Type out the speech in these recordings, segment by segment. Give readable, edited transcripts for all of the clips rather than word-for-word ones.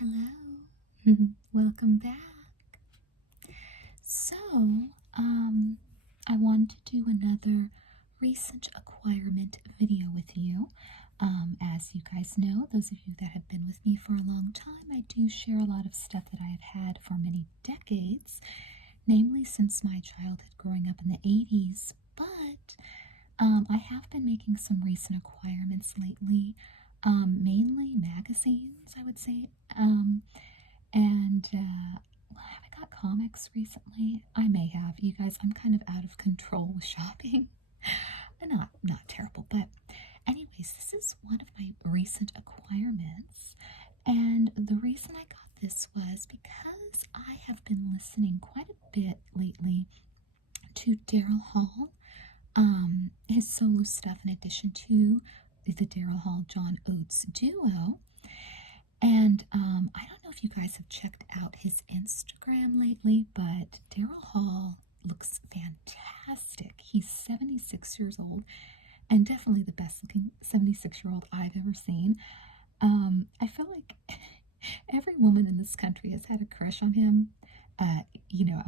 Hello, welcome back. So, I want to do another recent acquirement video with you. As you guys know, those of you that have been with me for a long time, I do share a lot of stuff that I have had for many decades, namely since my childhood growing up in the 80s, but I have been making some recent acquirements lately, mainly magazines, I would say. Have I got comics recently? I may have. You guys, I'm kind of out of control with shopping. Not terrible, but anyways, this is one of my recent acquirements. And the reason I got this was because I have been listening quite a bit lately to Daryl Hall, his solo stuff in addition to the Daryl Hall John Oates duo. And I don't know if you guys have checked out his Instagram lately, but Daryl Hall looks fantastic. He's 76 years old and definitely the best looking 76-year-old I've ever seen. I feel like every woman in this country has had a crush on him, at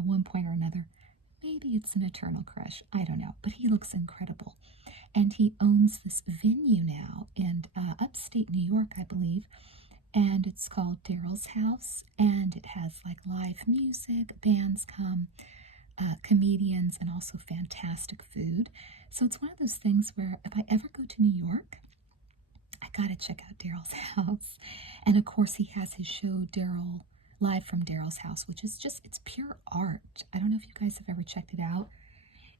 one point or another. Maybe it's an eternal crush, I don't know, but he looks incredible. And he owns this venue now in upstate New York, I believe. And it's called Daryl's House, and it has like live music, bands come, comedians, and also fantastic food. So it's one of those things where if I ever go to New York, I gotta check out Daryl's House. And of course, he has his show, Daryl Live from Daryl's House, which is it's pure art. I don't know if you guys have ever checked it out.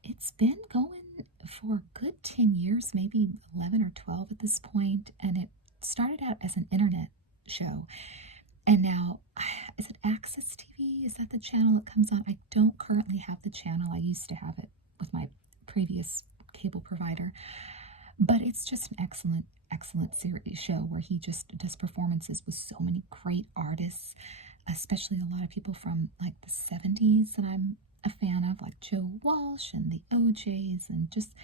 It's been going for a good 10 years, maybe 11 or 12 at this point, and it started out as an internet show, and now is it Access TV? Is that the channel it comes on? I don't currently have the channel. I used to have it with my previous cable provider, but it's just an excellent series show where he just does performances with so many great artists, especially a lot of people from like the 70s that I'm a fan of, like Joe Walsh and the OJs, and just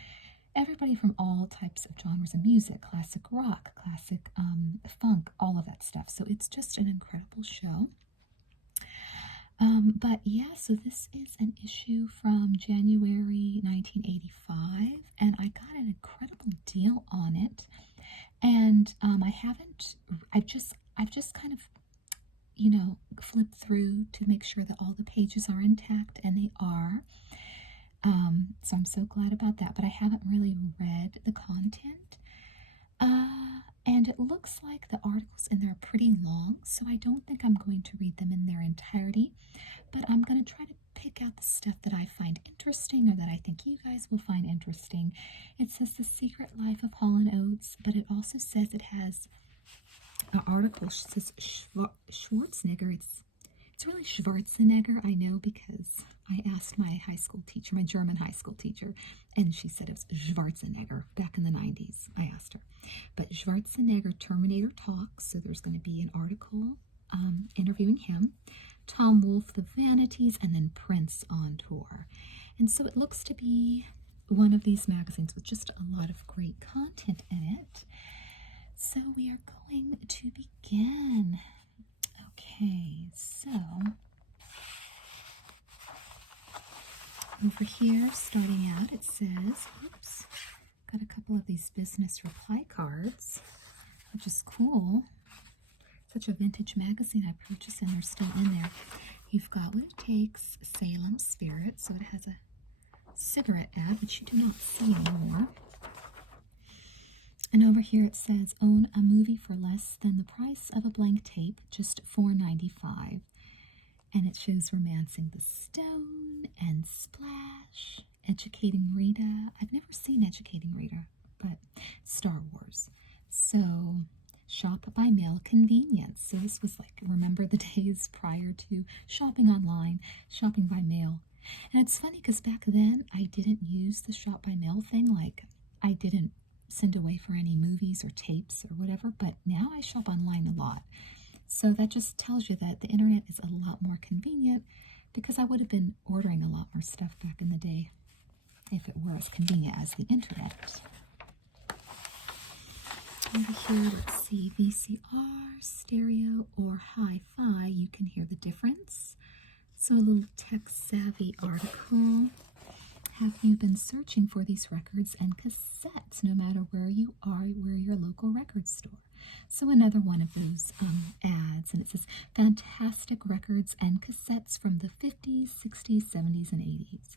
everybody from all types of genres of music, classic rock, classic funk, all of that stuff. So it's just an incredible show. But yeah, so this is an issue from January 1985, and I got an incredible deal on it. And I've just kind of, flipped through to make sure that all the pages are intact, and they are. So I'm so glad about that, but I haven't really read the content. And it looks like the articles in there are pretty long, so I don't think I'm going to read them in their entirety, but I'm going to try to pick out the stuff that I find interesting or that I think you guys will find interesting. It says The Secret Life of Hall and Oates, but it also says it has an article. It says Schwarzenegger. It's really Schwarzenegger, I know, because I asked my high school teacher, my German high school teacher, and she said it was Schwarzenegger back in the 90s. I asked her. But Schwarzenegger Terminator Talks, so there's going to be an article interviewing him, Tom Wolfe, The Vanities, and then Prince on tour. And so it looks to be one of these magazines with just a lot of great content in it. So we are going to begin. Okay, so over here, starting out, it says, oops, got a couple of these business reply cards, which is cool. Such a vintage magazine I purchased, and they're still in there. You've got What It Takes, Salem Spirit, so it has a cigarette ad, which you do not see anymore. And over here it says, own a movie for less than the price of a blank tape, just $4.95. And it shows Romancing the Stone and Splash, Educating Rita. I've never seen Educating Rita, but Star Wars. So, shop by mail convenience. So this was like, remember the days prior to shopping online, shopping by mail. And it's funny because back then I didn't use the shop by mail thing. Like, I didn't send away for any movies or tapes or whatever, but now I shop online a lot. So that just tells you that the internet is a lot more convenient, because I would have been ordering a lot more stuff back in the day if it were as convenient as the internet. Over here, let's see, VCR, stereo, or hi-fi, you can hear the difference. So a little tech-savvy article. Have you been searching for these records and cassettes, no matter where you are, where your local record store? So another one of those ads, and it says, fantastic records and cassettes from the 50s, 60s, 70s, and 80s.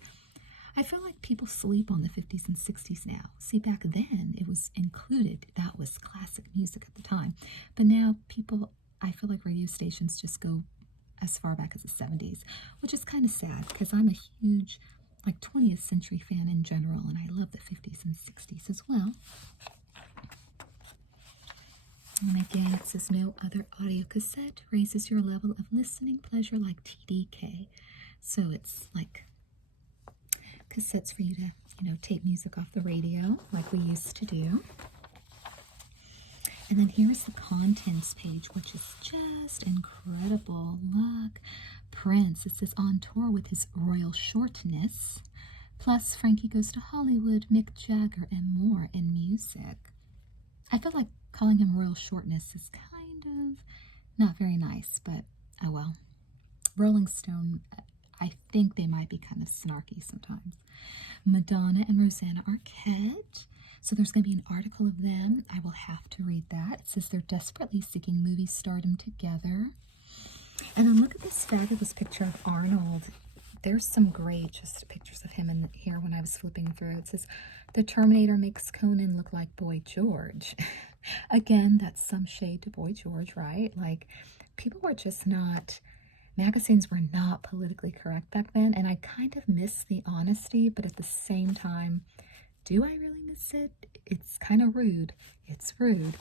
I feel like people sleep on the 50s and 60s now. See, back then, it was included. That was classic music at the time. But now people, I feel like radio stations just go as far back as the 70s, which is kind of sad because I'm a huge, like, 20th century fan in general, and I love the 50s and 60s as well. And again, it says no other audio cassette raises your level of listening pleasure like TDK. So it's like cassettes for you to, tape music off the radio like we used to do. And then here's the contents page, which is just incredible. Look, Prince, it says on tour with his royal shortness. Plus, Frankie Goes to Hollywood, Mick Jagger, and more in music. I feel like calling him royal shortness is kind of not very nice, but oh well. Rolling Stone, I think they might be kind of snarky sometimes. Madonna and Rosanna Arquette. So there's going to be an article of them. I will have to read that. It says they're desperately seeking movie stardom together. And then look at this fabulous picture of Arnold. There's some great just pictures of him in here when I was flipping through. It says, the Terminator makes Conan look like Boy George. Again, that's some shade to Boy George, right? Like, people were just not, magazines were not politically correct back then. And I kind of miss the honesty, but at the same time, do I really miss it? It's kind of rude. It's rude.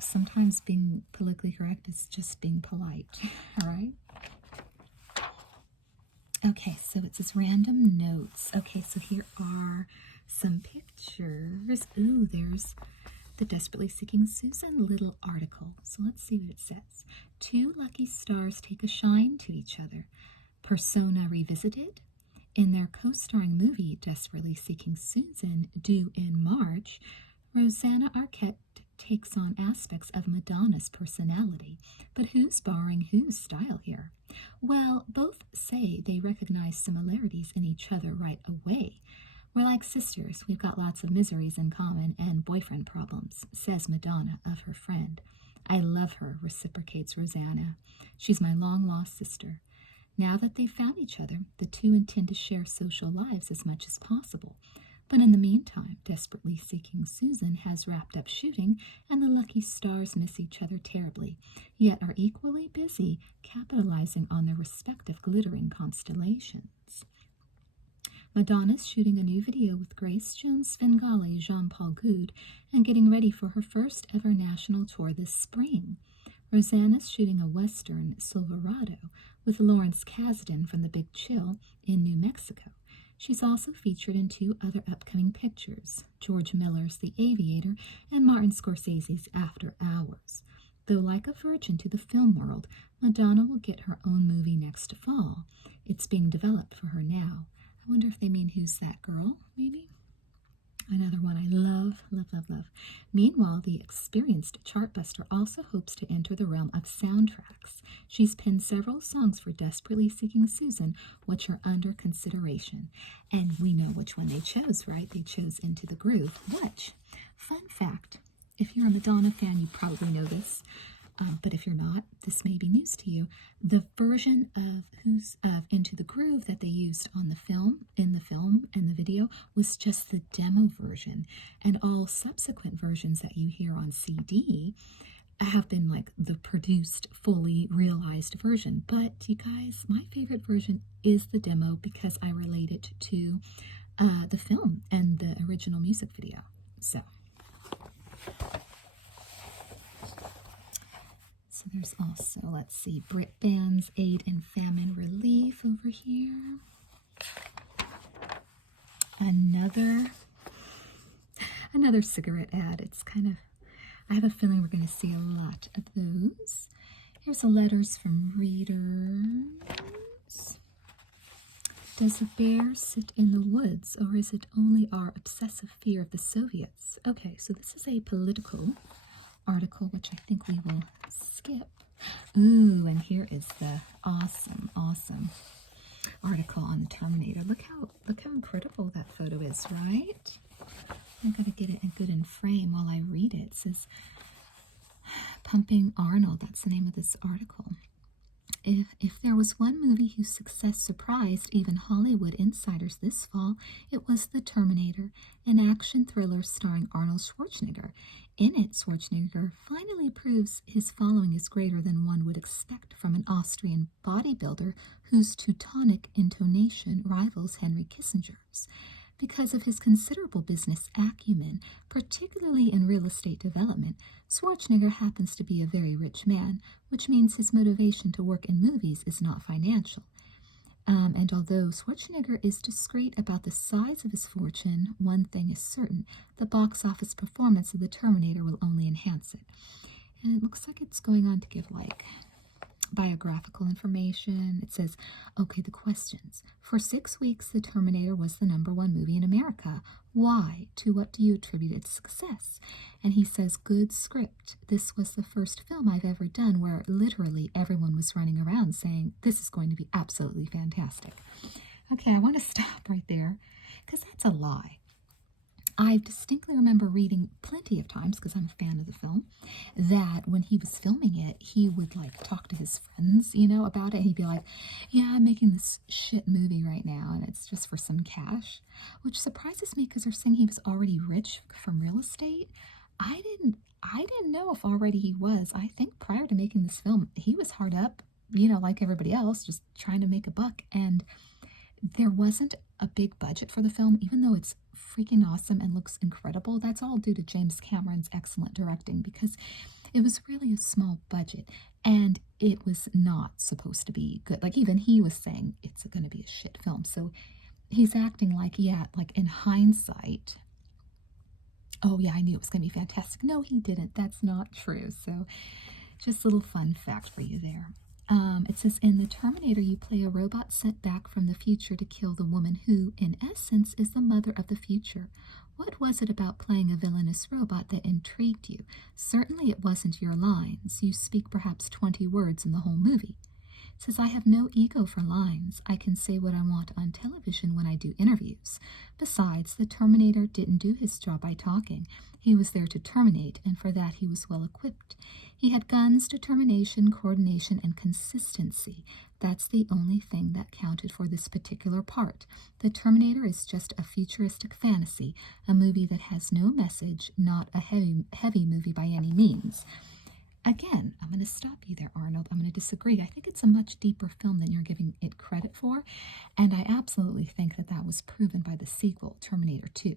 Sometimes being politically correct is just being polite, all right? Okay, so it says random notes. Okay, so here are some pictures. Ooh, there's the Desperately Seeking Susan little article. So let's see what it says. Two lucky stars take a shine to each other. Persona revisited. In their co-starring movie, Desperately Seeking Susan, due in March, Rosanna Arquette takes on aspects of Madonna's personality. But who's borrowing whose style here? Well, both say they recognize similarities in each other right away. We're like sisters. We've got lots of miseries in common and boyfriend problems, says Madonna of her friend. I love her, reciprocates Rosanna. She's my long-lost sister. Now that they've found each other, the two intend to share social lives as much as possible. But in the meantime, Desperately Seeking Susan has wrapped up shooting, and the lucky stars miss each other terribly, yet are equally busy capitalizing on their respective glittering constellations. Madonna's shooting a new video with Grace Jones Svengali, Jean-Paul Goude, and getting ready for her first ever national tour this spring. Rosanna's shooting a Western Silverado with Lawrence Kasdan from The Big Chill in New Mexico. She's also featured in two other upcoming pictures, George Miller's The Aviator and Martin Scorsese's After Hours. Though like a virgin to the film world, Madonna will get her own movie next fall. It's being developed for her now. I wonder if they mean Who's That Girl, maybe? Another one I love, love, love, love. Meanwhile, the experienced chartbuster also hopes to enter the realm of soundtracks. She's penned several songs for Desperately Seeking Susan, which are under consideration. And we know which one they chose, right? They chose Into the Groove, which, fun fact, if you're a Madonna fan, you probably know this. But if you're not, this may be news to you. The version of Into the Groove that they used on the film, in the video, was just the demo version. And all subsequent versions that you hear on CD have been like the produced, fully realized version. But you guys, my favorite version is the demo because I relate it to the film and the original music video. So there's also, let's see, Brit Bands Aid in Famine Relief over here. Another cigarette ad. It's kind of, I have a feeling we're going to see a lot of those. Here's the letters from readers. Does a bear sit in the woods, or is it only our obsessive fear of the Soviets? Okay, so this is a political article, which I think we will skip. Ooh, and here is the awesome article on Terminator. Look how incredible that photo is, right? I gotta get it good in frame while I read it. It says Pumping Arnold. That's the name of this article. If there was one movie whose success surprised even Hollywood insiders this fall, it was The Terminator, an action thriller starring Arnold Schwarzenegger. In it, Schwarzenegger finally proves his following is greater than one would expect from an Austrian bodybuilder whose Teutonic intonation rivals Henry Kissinger's. Because of his considerable business acumen, particularly in real estate development, Schwarzenegger happens to be a very rich man, which means his motivation to work in movies is not financial. And although Schwarzenegger is discreet about the size of his fortune, one thing is certain: the box office performance of The Terminator will only enhance it. And it looks like it's going on to give, like, biographical information. It says, okay, the questions. For 6 weeks, The Terminator was the #1 movie in America. Why? To what do you attribute its success? And he says, good script. This was the first film I've ever done where literally everyone was running around saying, this is going to be absolutely fantastic. Okay, I want to stop right there because that's a lie. I distinctly remember reading plenty of times, because I'm a fan of the film, that when he was filming it, he would, like, talk to his friends, about it. He'd be like, yeah, I'm making this shit movie right now, and it's just for some cash, which surprises me because they're saying he was already rich from real estate. I didn't know if already he was. I think prior to making this film, he was hard up, like everybody else, just trying to make a buck, and there wasn't a big budget for the film, even though it's freaking awesome and looks incredible. That's all due to James Cameron's excellent directing, because it was really a small budget and it was not supposed to be good. Like, even he was saying it's going to be a shit film. So he's acting like, yeah, like in hindsight, oh yeah, I knew it was going to be fantastic. No, he didn't. That's not true. So just a little fun fact for you there. It says, in The Terminator, you play a robot sent back from the future to kill the woman who, in essence, is the mother of the future. What was it about playing a villainous robot that intrigued you? Certainly it wasn't your lines. You speak perhaps 20 words in the whole movie. It says, I have no ego for lines. I can say what I want on television when I do interviews. Besides, the Terminator didn't do his job by talking. He was there to terminate, and for that he was well equipped. He had guns, determination, coordination, and consistency. That's the only thing that counted for this particular part. The Terminator is just a futuristic fantasy, a movie that has no message, not a heavy movie by any means. Again, I'm going to stop you there, Arnold. I'm going to disagree. I think it's a much deeper film than you're giving it credit for, and I absolutely think that was proven by the sequel, Terminator 2.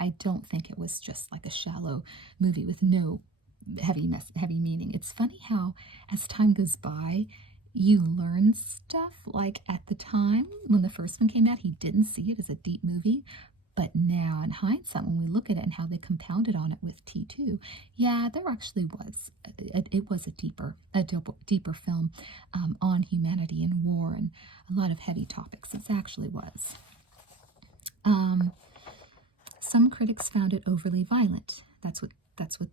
I don't think it was just like a shallow movie with no heavy meaning. It's funny how, as time goes by, you learn stuff. Like, at the time when the first one came out, he didn't see it as a deep movie. But now, in hindsight, when we look at it and how they compounded on it with T2, yeah, there actually was. It was a deeper film on humanity and war and a lot of heavy topics. It actually was. Some critics found it overly violent. That's what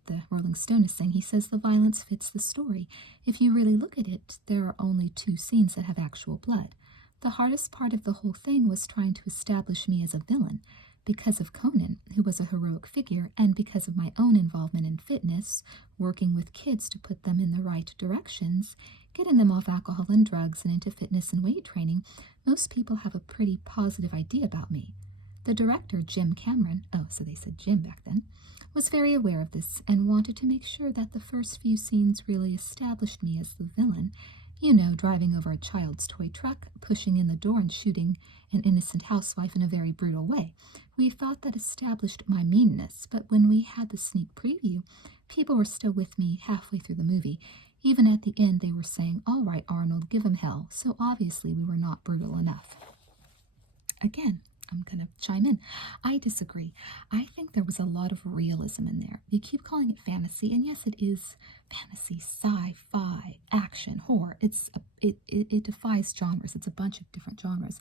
the Rolling Stone is saying. He says the violence fits the story. If you really look at it, there are only 2 scenes that have actual blood. The hardest part of the whole thing was trying to establish me as a villain. Because of Conan, who was a heroic figure, and because of my own involvement in fitness, working with kids to put them in the right directions, getting them off alcohol and drugs and into fitness and weight training, most people have a pretty positive idea about me. The director, Jim Cameron, so they said Jim back then, was very aware of this and wanted to make sure that the first few scenes really established me as the villain. Driving over a child's toy truck, pushing in the door and shooting an innocent housewife in a very brutal way. We thought that established my meanness, but when we had the sneak preview, people were still with me halfway through the movie. Even at the end, they were saying, all right, Arnold, give him hell. So obviously we were not brutal enough. Again, I'm going to chime in. I disagree. I think there was a lot of realism in there. You keep calling it fantasy, and yes, it is fantasy, sci-fi, action, horror. It defies genres. It's a bunch of different genres.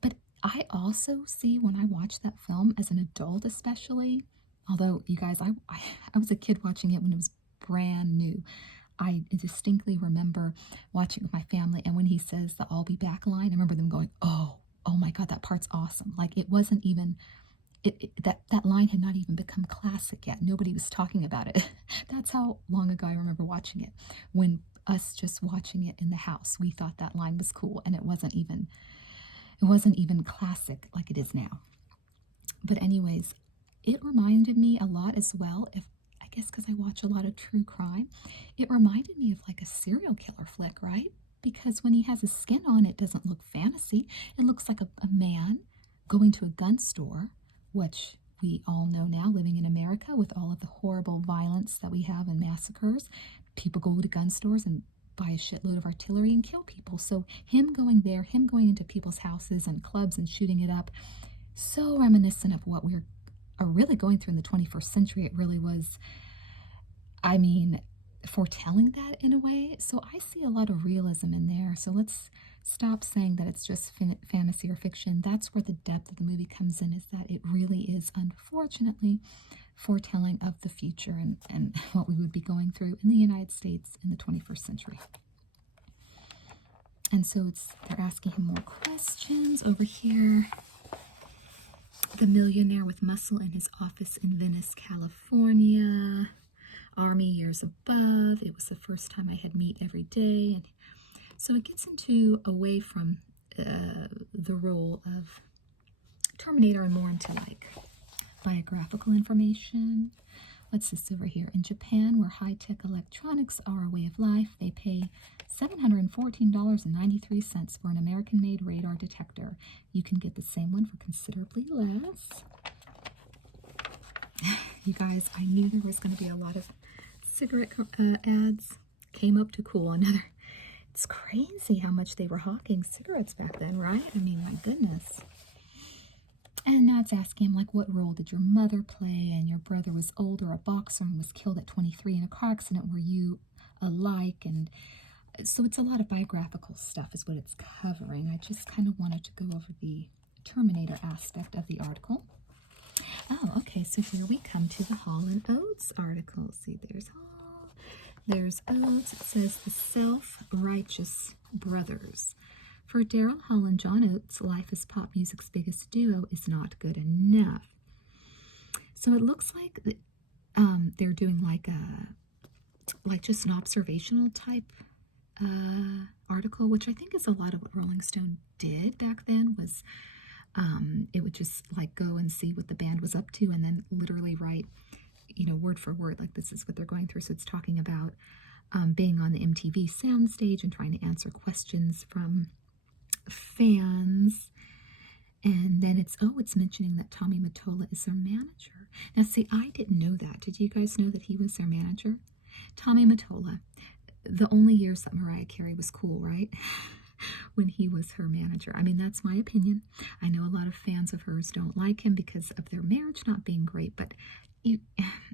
But I also see when I watch that film as an adult, especially, although you guys, I was a kid watching it when it was brand new. I distinctly remember watching with my family, and when he says the "I'll be back" line, I remember them going, oh my God, that part's awesome. Like it wasn't even that line had not even become classic yet. Nobody was talking about it. That's how long ago I remember watching it. When us just watching it in the house, we thought that line was cool, and it wasn't even classic like it is now. But anyways, it reminded me a lot as well, if I guess because I watch a lot of true crime, it reminded me of like a serial killer flick, right? Because when he has his skin on, it doesn't look fantasy. It looks like a man going to a gun store, which we all know now, living in America with all of the horrible violence that we have and massacres. People go to gun stores and buy a shitload of artillery and kill people. So him going there, him going into people's houses and clubs and shooting it up, so reminiscent of what we're really going through in the 21st century. It really was, I mean, foretelling that in a way. So I see a lot of realism in there. So let's stop saying that it's just fantasy or fiction. That's where the depth of the movie comes in, is that it really is, unfortunately, foretelling of the future and what we would be going through in the United States in the 21st century. And so they're asking him more questions over here. The millionaire with muscle in his office in Venice, California. Army years above. It was the first time I had meat every day. And so it gets away from the role of Terminator and more into like biographical information. What's this over here? In Japan, where high-tech electronics are a way of life, they pay $714.93 for an American-made radar detector. You can get the same one for considerably less. You guys, I knew there was going to be a lot of cigarette ads. Came up to cool another. It's crazy how much they were hawking cigarettes back then, right? I mean, my goodness. And now it's asking him, like, what role did your mother play? And your brother was older, a boxer, and was killed at 23 in a car accident. Were you alike? And so it's a lot of biographical stuff is what it's covering. I just kind of wanted to go over the Terminator aspect of the article. Oh, okay, so here we come to the Hall and Oates article. Let's see, there's Hall, there's Oates. It says the self-righteous brothers. For Daryl Hall and John Oates, life as pop music's biggest duo is not good enough. So it looks like they're doing like just an observational type article, which I think is a lot of what Rolling Stone did back then. Was it would just like go and see what the band was up to and then literally write, word for word, like this is what they're going through. So it's talking about being on the MTV soundstage and trying to answer questions from fans. And then it's mentioning that Tommy Mottola is their manager. Now see, I didn't know that. Did you guys know that he was their manager? Tommy Mottola, the only years that Mariah Carey was cool, right? When he was her manager. I mean, that's my opinion. I know a lot of fans of hers don't like him because of their marriage not being great, but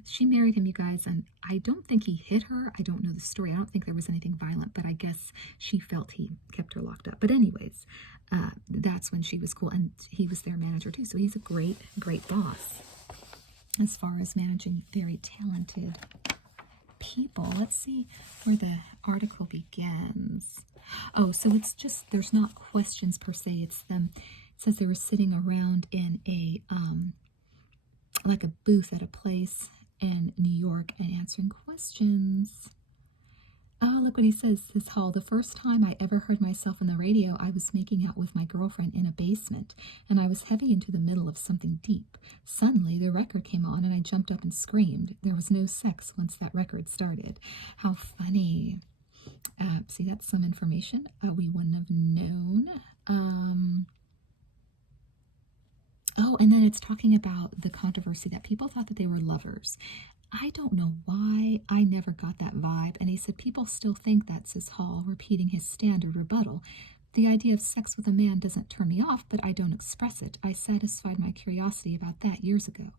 she married him, you guys, and I don't think he hit her. I don't know the story. I don't think there was anything violent, but I guess she felt he kept her locked up. But anyways, that's when she was cool, and he was their manager too. So he's a great, great boss as far as managing very talented people. Let's see where the article begins. Oh, so it's just, there's not questions per se. It's them. It says they were sitting around in a like a booth at a place in New York and answering questions. Oh, look what he says. This Hall, the first time I ever heard myself on the radio, I was making out with my girlfriend in a basement, and I was heavy into the middle of something deep. Suddenly, the record came on, and I jumped up and screamed. There was no sex once that record started. How funny. See, that's some information we wouldn't have known. Oh, and then it's talking about the controversy that people thought that they were lovers. I don't know why. I never got that vibe. And he said people still think that, says Hall, repeating his standard rebuttal. The idea of sex with a man doesn't turn me off, but I don't express it. I satisfied my curiosity about that years ago.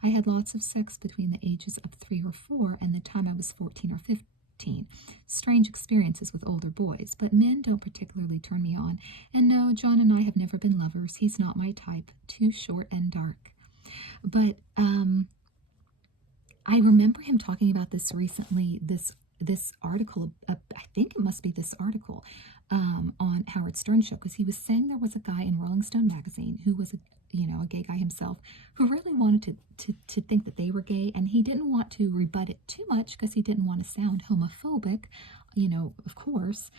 I had lots of sex between the ages of 3 or 4 and the time I was 14 or 15. Strange experiences with older boys, but men don't particularly turn me on. And no, John and I have never been lovers. He's not my type. Too short and dark. But I remember him talking about this recently, this article, I think it must be this article on Howard Stern's show, because he was saying there was a guy in Rolling Stone magazine who was a gay guy himself, who really wanted to think that they were gay, and he didn't want to rebut it too much because he didn't want to sound homophobic. Of course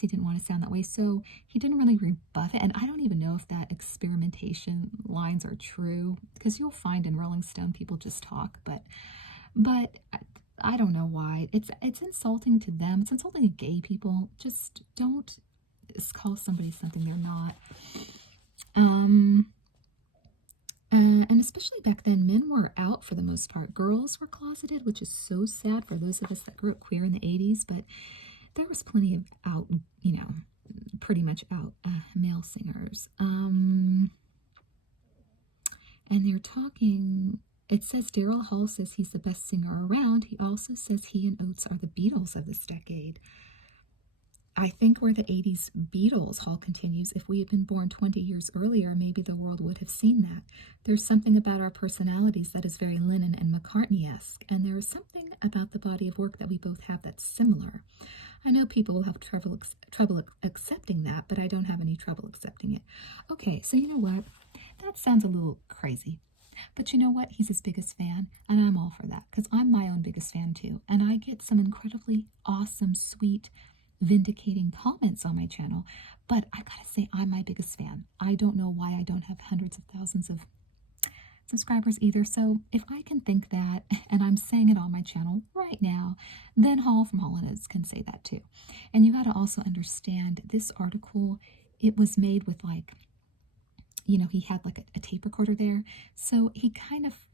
he didn't want to sound that way, so he didn't really rebut it. And I don't even know if that experimentation lines are true, because you'll find in Rolling Stone people just talk, but I don't know why. It's insulting to them. It's insulting to gay people. Just don't call somebody something they're not. And especially back then, men were out for the most part. Girls were closeted, which is so sad for those of us that grew up queer in the 80s, but there was plenty of out, pretty much out male singers. And they're talking, it says Daryl Hall says he's the best singer around. He also says he and Oates are the Beatles of this decade. I think we're the 80s Beatles, Hall continues. If we had been born 20 years earlier, maybe the world would have seen that. There's something about our personalities that is very Lennon and McCartney-esque, and there is something about the body of work that we both have that's similar. I know people will have trouble accepting that, but I don't have any trouble accepting it. Okay, so you know what? That sounds a little crazy. But you know what? He's his biggest fan, and I'm all for that, because I'm my own biggest fan too. And I get some incredibly awesome, sweet, vindicating comments on my channel, but I gotta say, I'm my biggest fan. I don't know why I don't have hundreds of thousands of subscribers either, so if I can think that, and I'm saying it on my channel right now, then Hall from Hall and Oates can say that too. And you gotta also understand, this article, it was made with he had like a tape recorder there, so he kind of,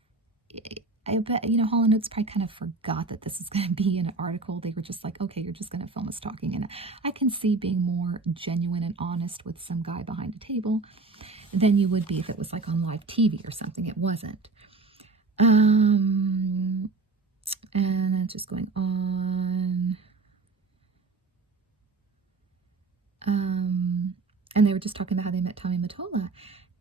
I bet, Hall and Oates probably kind of forgot that this was going to be in an article. They were just like, okay, you're just going to film us talking. And I can see being more genuine and honest with some guy behind a table than you would be if it was like on live TV or something. It wasn't. And that's just going on. And they were just talking about how they met Tommy Mottola,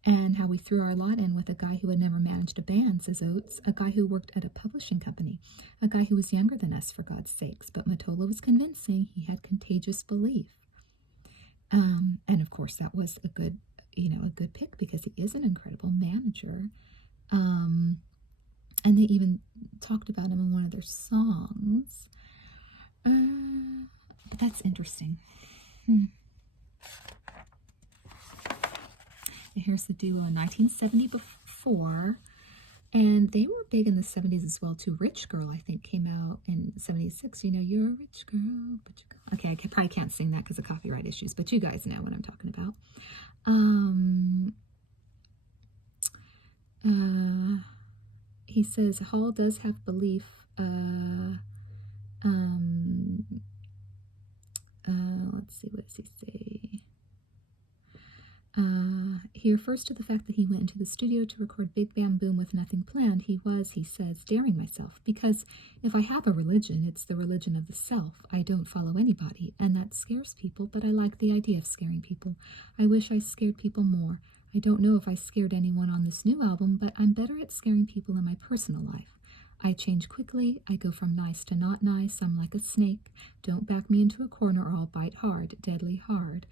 and how we threw our lot in with a guy who had never managed a band, says Oates, a guy who worked at a publishing company, a guy who was younger than us, for God's sakes. But Mottola was convincing. He had contagious belief. And of course, that was a good pick, because he is an incredible manager. And they even talked about him in one of their songs. But that's interesting. Here's the duo in 1974, and they were big in the 70s as well too. Rich Girl, I think, came out in 76. You're a rich girl, but you go. Okay, I probably can't sing that because of copyright issues, but you guys know what I'm talking about. He says Hall does have belief. Let's see, what does he say? He refers to the fact that he went into the studio to record Big Bam Boom with nothing planned. He says, daring myself, because if I have a religion, it's the religion of the self. I don't follow anybody, and that scares people, but I like the idea of scaring people. I wish I scared people more. I don't know if I scared anyone on this new album, but I'm better at scaring people in my personal life. I change quickly. I go from nice to not nice. I'm like a snake. Don't back me into a corner or I'll bite hard, deadly hard.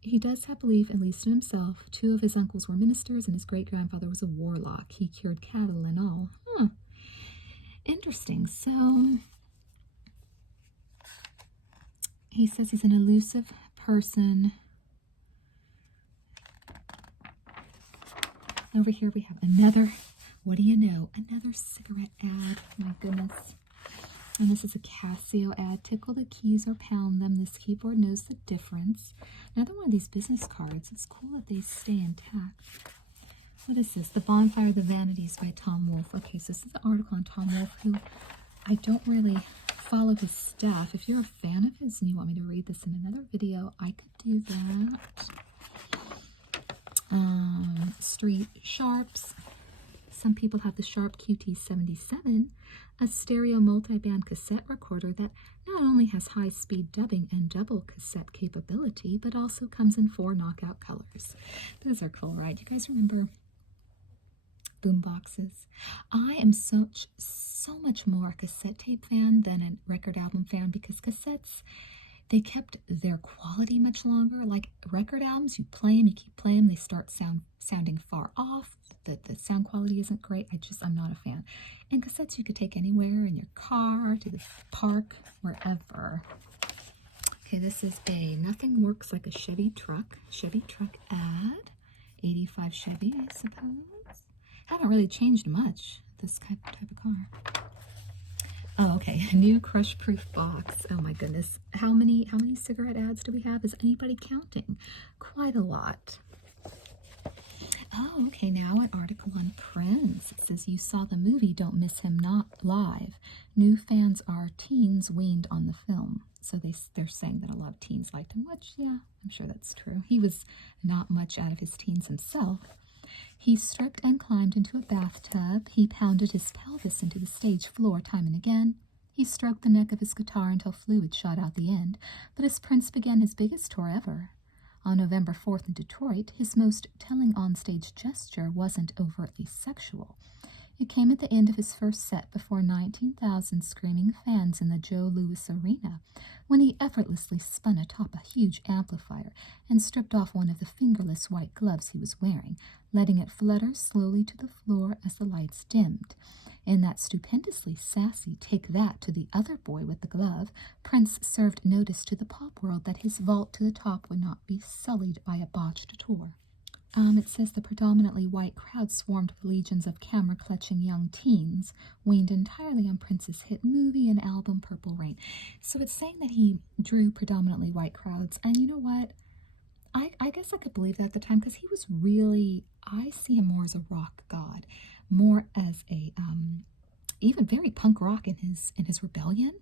He does have belief, at least in himself. 2 of his uncles were ministers, and his great-grandfather was a warlock. He cured cattle and all. Interesting. So, he says he's an elusive person. Over here we have another, what do you know, another cigarette ad. My goodness. And this is a Casio ad. Tickle the keys or pound them. This keyboard knows the difference. Another one of these business cards. It's cool that they stay intact. What is this? The Bonfire of the Vanities by Tom Wolfe. Okay, so this is an article on Tom Wolfe, who I don't really follow his stuff. If you're a fan of his and you want me to read this in another video, I could do that. Street Sharps. Some people have the Sharp QT77, a stereo multi-band cassette recorder that not only has high-speed dubbing and double cassette capability, but also comes in 4 knockout colors. Those are cool, right? You guys remember boom boxes? I am so much more a cassette tape fan than a record album fan, because cassettes, they kept their quality much longer. Like record albums, you play them, you keep playing them, they start sounding far off. The sound quality isn't great. I'm not a fan. And cassettes you could take anywhere, in your car, to the park, wherever. Okay, this is a Nothing Works Like a Chevy Truck ad. 85 Chevy, I suppose. Haven't really changed much, this type of car. Oh, okay, a new crush-proof box. Oh my goodness. How many cigarette ads do we have? Is anybody counting? Quite a lot. Oh, okay, now an article on Prince. It says, you saw the movie, don't miss him not live. New fans are teens weaned on the film. So they're saying that a lot of teens liked him, which, yeah, I'm sure that's true. He was not much out of his teens himself. He stripped and climbed into a bathtub. He pounded his pelvis into the stage floor time and again. He stroked the neck of his guitar until fluid shot out the end. But as Prince began his biggest tour ever, on November 4th in Detroit, his most telling onstage gesture wasn't overtly sexual. It came at the end of his first set before 19,000 screaming fans in the Joe Louis Arena, when he effortlessly spun atop a huge amplifier and stripped off one of the fingerless white gloves he was wearing, letting it flutter slowly to the floor as the lights dimmed. In that stupendously sassy "take that to the other boy with the glove," Prince served notice to the pop world that his vault to the top would not be sullied by a botched tour. It says the predominantly white crowd swarmed with legions of camera-clutching young teens, weaned entirely on Prince's hit movie and album Purple Rain. So it's saying that he drew predominantly white crowds, and you know what? I guess I could believe that at the time, because he was really, I see him more as a rock god, more as a, even very punk rock in his rebellion.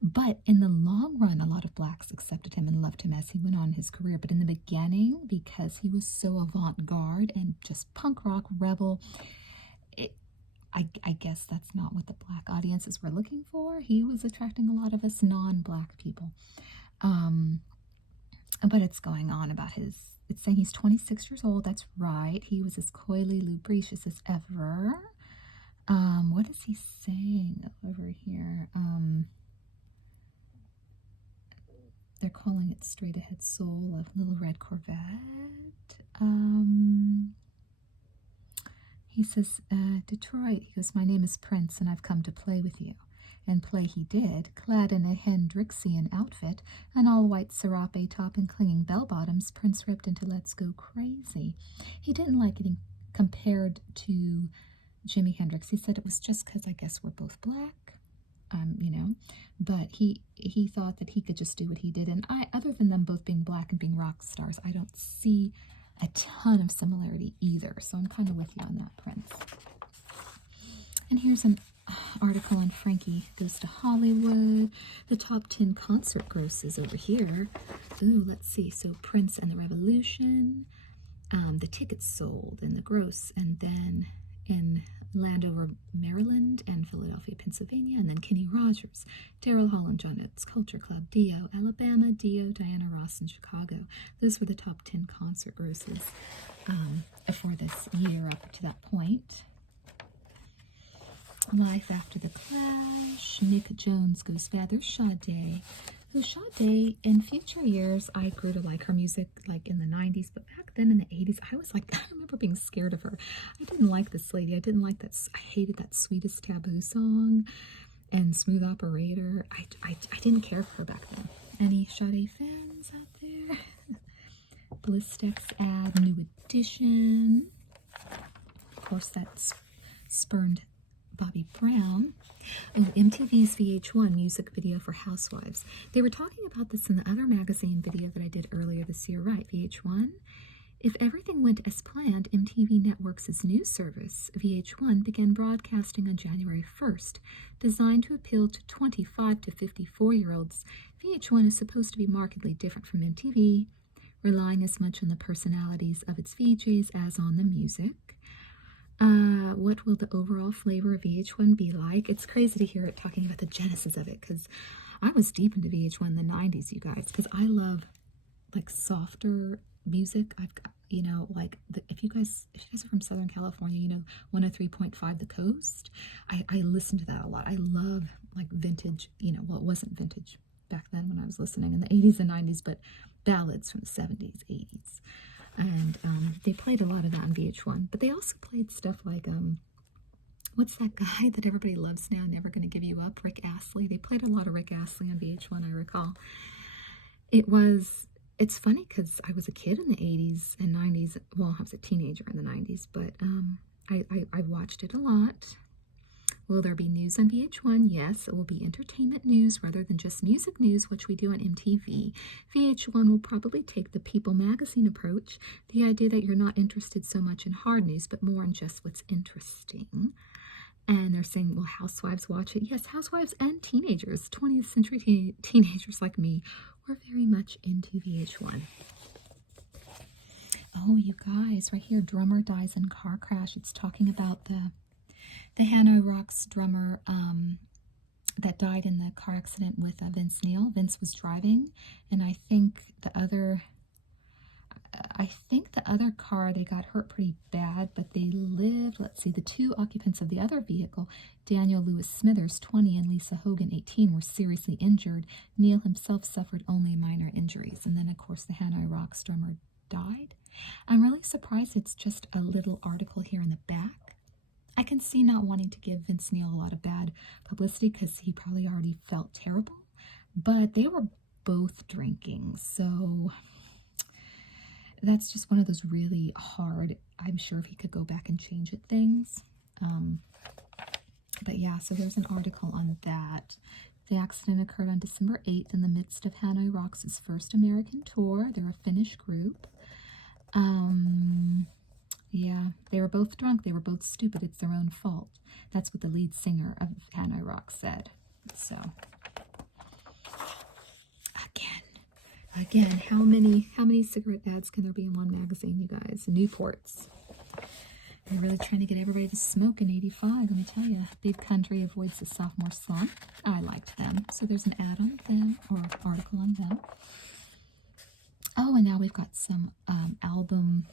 But in the long run, a lot of blacks accepted him and loved him as he went on in his career. But in the beginning, because he was so avant-garde and just punk rock, rebel, I guess that's not what the black audiences were looking for. He was attracting a lot of us non-black people. But it's going on about it's saying he's 26 years old. That's right. He was as coyly lubricious as ever. What is he saying over here? They're calling it Straight Ahead Soul of Little Red Corvette. He says, Detroit, he goes, my name is Prince and I've come to play with you. And play he did, clad in a Hendrixian outfit, an all-white serape top and clinging bell-bottoms. Prince ripped into Let's Go Crazy. He didn't like getting compared to Jimi Hendrix. He said it was just because I guess we're both black. But he thought that he could just do what he did. And other than them both being black and being rock stars, I don't see a ton of similarity either. So I'm kind of with you on that, Prince. And here's an article on Frankie Goes to Hollywood. The top 10 concert grosses over here. Ooh, let's see. So Prince and the Revolution, the tickets sold and the gross, and then in Landover, Maryland, and Philadelphia, Pennsylvania, and then Kenny Rogers, Daryl Hall and John Oates, Culture Club, Dio, Alabama, Dio, Diana Ross in Chicago. Those were the top 10 concert grosses for this year up to that point. Life After the Clash, Nick Jones Goes Bad. There's Sade. So Sade, in future years, I grew to like her music, like in the 90s, but back then in the 80s, I was like, I remember being scared of her. I didn't like this lady. I didn't like that. I hated that Sweetest Taboo song and Smooth Operator. I didn't care for her back then. Any Sade fans out there? Blistex ad, New Edition. Of course, that's spurned Bobby Brown. Oh, MTV's VH1 music video for Housewives. They were talking about this in the other magazine video that I did earlier this year, right? VH1. If everything went as planned, MTV Networks' news service, VH1, began broadcasting on January 1st. Designed to appeal to 25 to 54-year-olds, VH1 is supposed to be markedly different from MTV, relying as much on the personalities of its VJs as on the music. What will the overall flavor of VH1 be like? It's crazy to hear it talking about the genesis of it, because I was deep into VH1 in the 90s, you guys, because I love like softer music. I've got, you know, like if you guys are from Southern California, you know, 103.5 The Coast. I listen to that a lot. I love like vintage, you know, well, it wasn't vintage back then when I was listening in the 80s and 90s, but ballads from the 70s, 80s. And they played a lot of that on VH1. But they also played stuff like, what's that guy that everybody loves now, Never Gonna Give You Up, Rick Astley. They played a lot of Rick Astley on VH1, I recall. It's funny because I was a kid in the 80s and 90s. Well, I was a teenager in the 90s, but I watched it a lot. Will there be news on VH1? Yes, it will be entertainment news rather than just music news, which we do on MTV. VH1 will probably take the People magazine approach, the idea that you're not interested so much in hard news, but more in just what's interesting. And they're saying, will housewives watch it? Yes, housewives and teenagers, 20th century teenagers like me, were very much into VH1. Oh, you guys, right here, drummer dies in car crash. It's talking about the Hanoi Rocks drummer that died in the car accident with Vince Neil. Vince was driving, and I think the other car, they got hurt pretty bad, but they lived. Let's see, the two occupants of the other vehicle, Daniel Lewis Smithers, 20, and Lisa Hogan, 18, were seriously injured. Neil himself suffered only minor injuries. And then, of course, the Hanoi Rocks drummer died. I'm really surprised it's just a little article here in the back. I can see not wanting to give Vince Neil a lot of bad publicity because he probably already felt terrible, but they were both drinking, so that's just one of those really hard, I'm sure if he could go back and change it things. But yeah, so there's an article on that. The accident occurred on December 8th in the midst of Hanoi Rocks' first American tour. They're a Finnish group. Yeah, they were both drunk. They were both stupid. It's their own fault. That's what the lead singer of Hanoi Rocks said. So, again, how many cigarette ads can there be in one magazine, you guys? Newports. They're really trying to get everybody to smoke in 85, let me tell you. Big Country avoids the sophomore slump. I liked them. So there's an ad on them, or article on them. Oh, and now we've got some album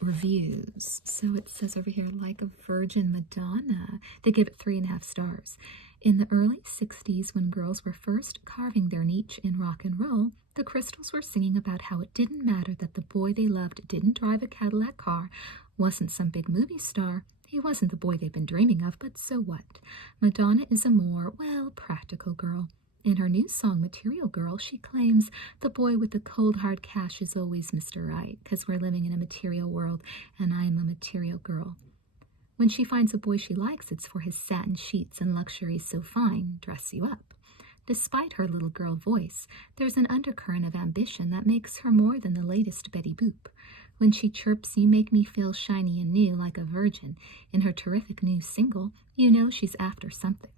reviews. So it says over here, Like a Virgin, Madonna. They give it 3.5 stars. In the early 60s, when girls were first carving their niche in rock and roll, the Crystals were singing about how it didn't matter that the boy they loved didn't drive a Cadillac car, wasn't some big movie star. He wasn't the boy they'd been dreaming of, but so what? Madonna is a more, well, practical girl. In her new song, Material Girl, she claims the boy with the cold hard cash is always Mr. Right, because we're living in a material world, and I'm a material girl. When she finds a boy she likes, it's for his satin sheets and luxuries so fine, dress you up. Despite her little girl voice, there's an undercurrent of ambition that makes her more than the latest Betty Boop. When she chirps, "You make me feel shiny and new like a virgin," in her terrific new single, you know she's after something.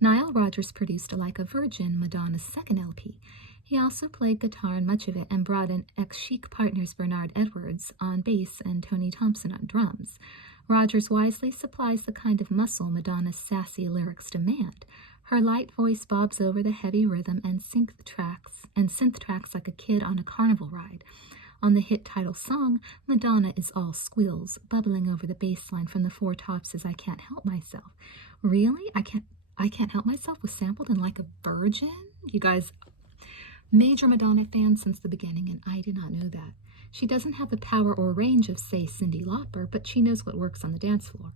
Nile Rodgers produced Like a Virgin, Madonna's second LP. He also played guitar in much of it and brought in ex-Chic partners Bernard Edwards on bass and Tony Thompson on drums. Rodgers wisely supplies the kind of muscle Madonna's sassy lyrics demand. Her light voice bobs over the heavy rhythm and synth tracks like a kid on a carnival ride. On the hit title song, Madonna is all squeals, bubbling over the bass line from the Four Tops' I Can't Help Myself. Really? I Can't Help Myself was sampled in Like a Virgin? You guys, major Madonna fan since the beginning, and I did not know that. She doesn't have the power or range of, say, Cyndi Lauper, but she knows what works on the dance floor.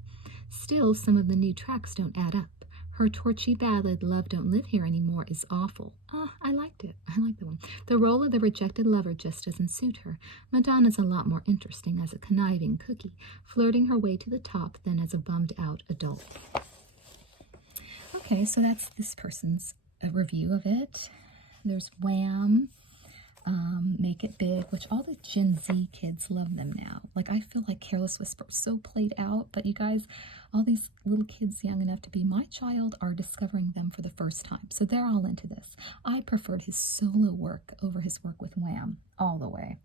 Still, some of the new tracks don't add up. Her torchy ballad, Love Don't Live Here Anymore, is awful. I liked it. I liked the one. The role of the rejected lover just doesn't suit her. Madonna's a lot more interesting as a conniving cookie, flirting her way to the top than as a bummed-out adult. Okay, so that's this person's review of it. There's Wham, Make It Big, which all the Gen Z kids love them now. Like, I feel like Careless Whisper is so played out, but you guys, all these little kids young enough to be my child are discovering them for the first time. So they're all into this. I preferred his solo work over his work with Wham all the way.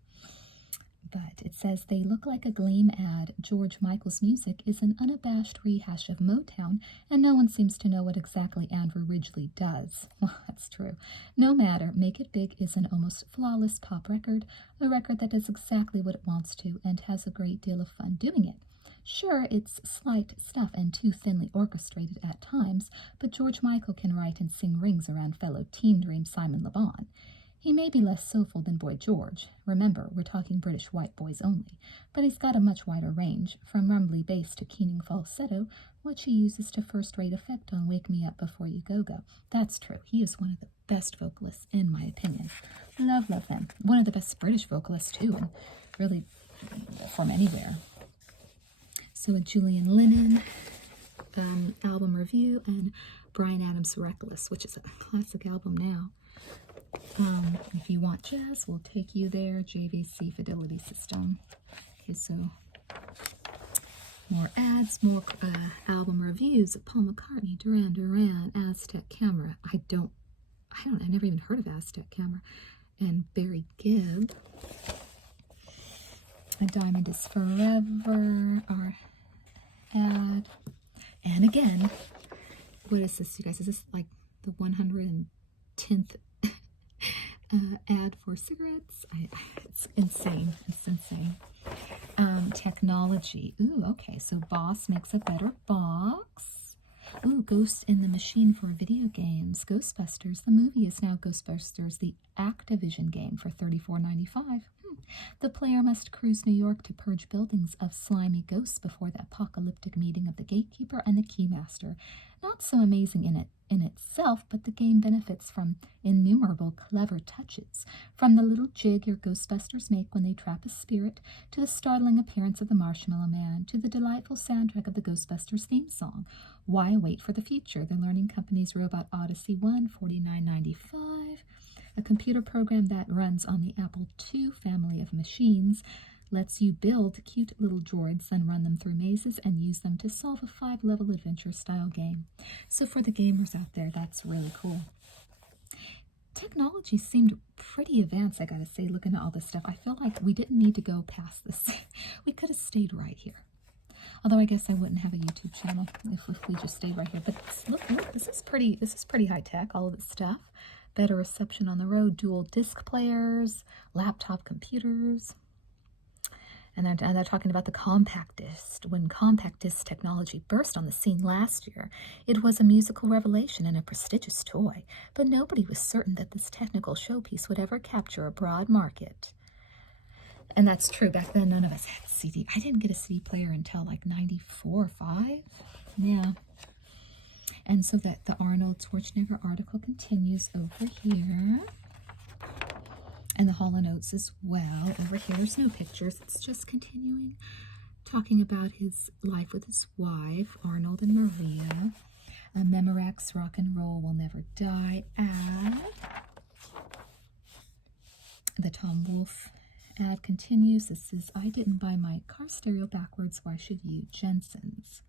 But it says, they look like a Gleam ad. George Michael's music is an unabashed rehash of Motown, and no one seems to know what exactly Andrew Ridgeley does. Well, that's true. No matter, Make It Big is an almost flawless pop record, a record that does exactly what it wants to and has a great deal of fun doing it. Sure, it's slight stuff and too thinly orchestrated at times, but George Michael can write and sing rings around fellow teen dream Simon Le Bon. He may be less soulful than Boy George. Remember, we're talking British white boys only. But he's got a much wider range, from rumbly bass to keening falsetto, which he uses to first-rate effect on Wake Me Up Before You Go-Go. That's true. He is one of the best vocalists, in my opinion. Love him. One of the best British vocalists, too, and really from anywhere. So a Julian Lennon album review, and Bryan Adams' Reckless, which is a classic album now. If you want jazz, we'll take you there. JVC Fidelity System. Okay, so more ads, more album reviews. Paul McCartney, Duran Duran, Aztec Camera. I never even heard of Aztec Camera. And Barry Gibb. A Diamond is Forever. Our ad. And again, what is this, you guys? Is this like the 110th ad for cigarettes? It's insane. It's insane. Technology. Ooh, okay. So Boss makes a better box. Ooh, Ghost in the Machine for video games. Ghostbusters. The movie is now Ghostbusters, the Activision game, for $34.95. The player must cruise New York to purge buildings of slimy ghosts before the apocalyptic meeting of the gatekeeper and the keymaster. Not so amazing in itself, but the game benefits from innumerable clever touches, from the little jig your Ghostbusters make when they trap a spirit, to the startling appearance of the Marshmallow Man, to the delightful soundtrack of the Ghostbusters theme song. Why wait for the future? The Learning Company's Robot Odyssey 1, $49.95. A computer program that runs on the Apple II family of machines lets you build cute little droids, then run them through mazes and use them to solve a 5-level adventure-style game. So for the gamers out there, that's really cool. Technology seemed pretty advanced, I gotta say, looking at all this stuff. I feel like we didn't need to go past this. We could have stayed right here. Although I guess I wouldn't have a YouTube channel if we just stayed right here. But look, this is pretty high tech, all of this stuff. Better reception on the road, dual disc players, laptop computers. And they're talking about the compact disc. When compact disc technology burst on the scene last year, it was a musical revelation and a prestigious toy. But nobody was certain that this technical showpiece would ever capture a broad market. And that's true. Back then, none of us had CD. I didn't get a CD player until like 94 or 5. Yeah. And so that the Arnold Schwarzenegger article continues over here. And the Hall and Oates as well. Over here, there's no pictures. It's just continuing, talking about his life with his wife, Arnold and Maria. Memorex, Rock and Roll Will Never Die ad. The Tom Wolfe ad continues. This is, I didn't buy my car stereo backwards. Why should you? Jensen's.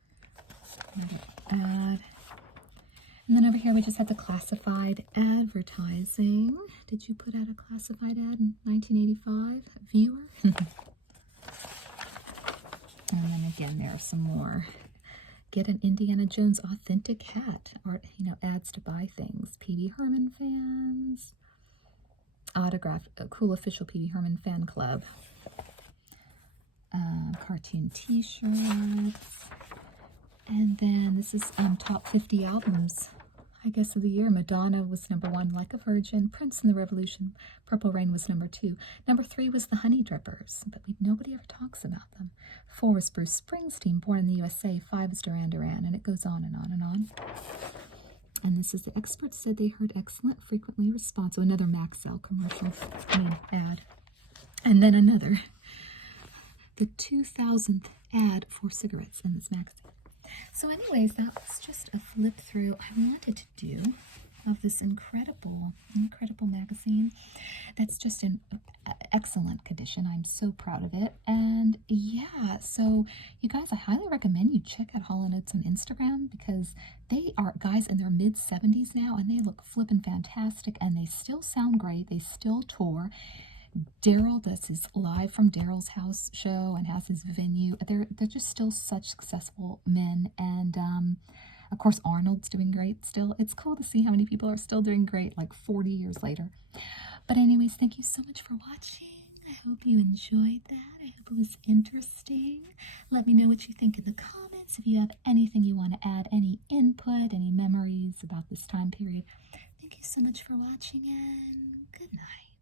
Another ad. And then over here we just had the classified advertising. Did you put out a classified ad in 1985? Viewer? And then again, there are some more. Get an Indiana Jones authentic hat. Art, ads to buy things. P.B. Herman fans. Autograph, a cool official P.B. Herman fan club. Cartoon t-shirts. And then this is top 50 albums, I guess, of the year. Madonna was #1, Like a Virgin. Prince and the Revolution, Purple Rain was #2. #3 was the Honey Drippers, but nobody ever talks about them. 4 was Bruce Springsteen, Born in the USA. 5 is Duran Duran, and it goes on and on and on. And this is the experts said they heard excellent, frequently responsive. Another Maxell commercial, ad. And then another, the 2000th ad for cigarettes in this magazine. So anyways, that was just a flip through I wanted to do. of this incredible magazine that's just in excellent condition. I'm so proud of it. And yeah, so you guys, I highly recommend you check out Hall and Oates on Instagram because they are guys in their mid 70s now and they look flippin' fantastic and they still sound great. They still tour. Daryl does his live from Daryl's house show and has his venue. They're just still such successful men, and of course Arnold's doing great still. It's cool to see how many people are still doing great like 40 years later. But anyways, thank you so much for watching. I hope you enjoyed that. I hope it was interesting. Let me know what you think in the comments. If you have anything you want to add, any input, any memories about this time period. Thank you so much for watching and good night.